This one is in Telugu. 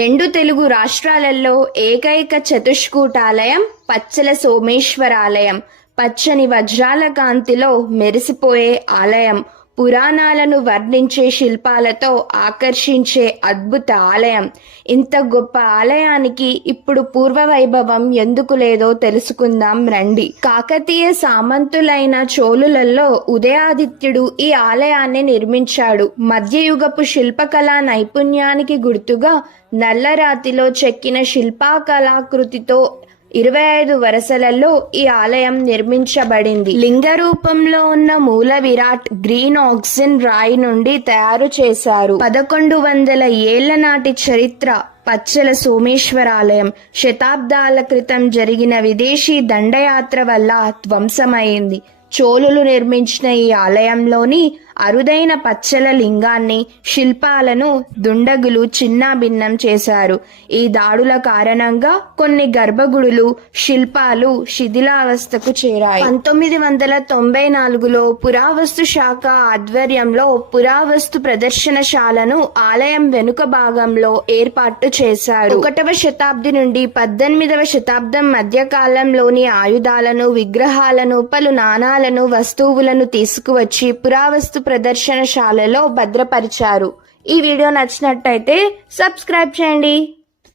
రెండు తెలుగు రాష్ట్రాలలో ఏకైక చతుష్కూటాలయం పచ్చల సోమేశ్వరాలయం. పచ్చని వజ్రాల కాంతిలో మెరిసిపోయే ఆలయం. పురాణాలను వర్ణించే శిల్పాలతో ఆకర్షించే అద్భుత ఆలయం. ఇంత గొప్ప ఆలయానికి ఇప్పుడు పూర్వ వైభవం ఎందుకు లేదో తెలుసుకుందాం రండి. కాకతీయ సామంతులైన చోళులలో ఉదయాదిత్యుడు ఈ ఆలయాన్ని నిర్మించాడు. మధ్యయుగపు శిల్పకళా నైపుణ్యానికి గుర్తుగా నల్లరాతిలో చెక్కిన శిల్పకళాకృతితో 25 వరుసలలో ఈ ఆలయం నిర్మించబడింది. లింగ రూపంలో ఉన్న మూల విరాట్ గ్రీన్ ఆక్సిన్ రాయి నుండి తయారు చేశారు. 1100 ఏళ్ల నాటి చరిత్ర పచ్చల సోమేశ్వరాలయం. శతాబ్దాల క్రితం జరిగిన విదేశీ దండయాత్ర వల్ల ధ్వంసమైంది. చోళులు నిర్మించిన ఈ ఆలయంలోని అరుదైన పచ్చల లింగాన్ని, శిల్పాలను దుండగులు చిన్నాభిన్నం చేశారు. ఈ దాడుల కారణంగా కొన్ని గర్భగుడులు, శిల్పాలు శిథిలావస్థకు చేరాయి. 1994లో పురావస్తు శాఖ ఆధ్వర్యంలో పురావస్తు ప్రదర్శనశాలను ఆలయం వెనుక భాగంలో ఏర్పాటు చేశారు. 1వ శతాబ్ది నుండి 18వ శతాబ్దం మధ్య కాలంలోని ఆయుధాలను, విగ్రహాలను, పలు నాణాలను, వస్తువులను తీసుకువచ్చి పురావస్తు ప్రదర్శనశాలలో భద్రపరిచారు. ఈ వీడియో నచ్చినట్టయితే సబ్స్క్రైబ్ చేయండి.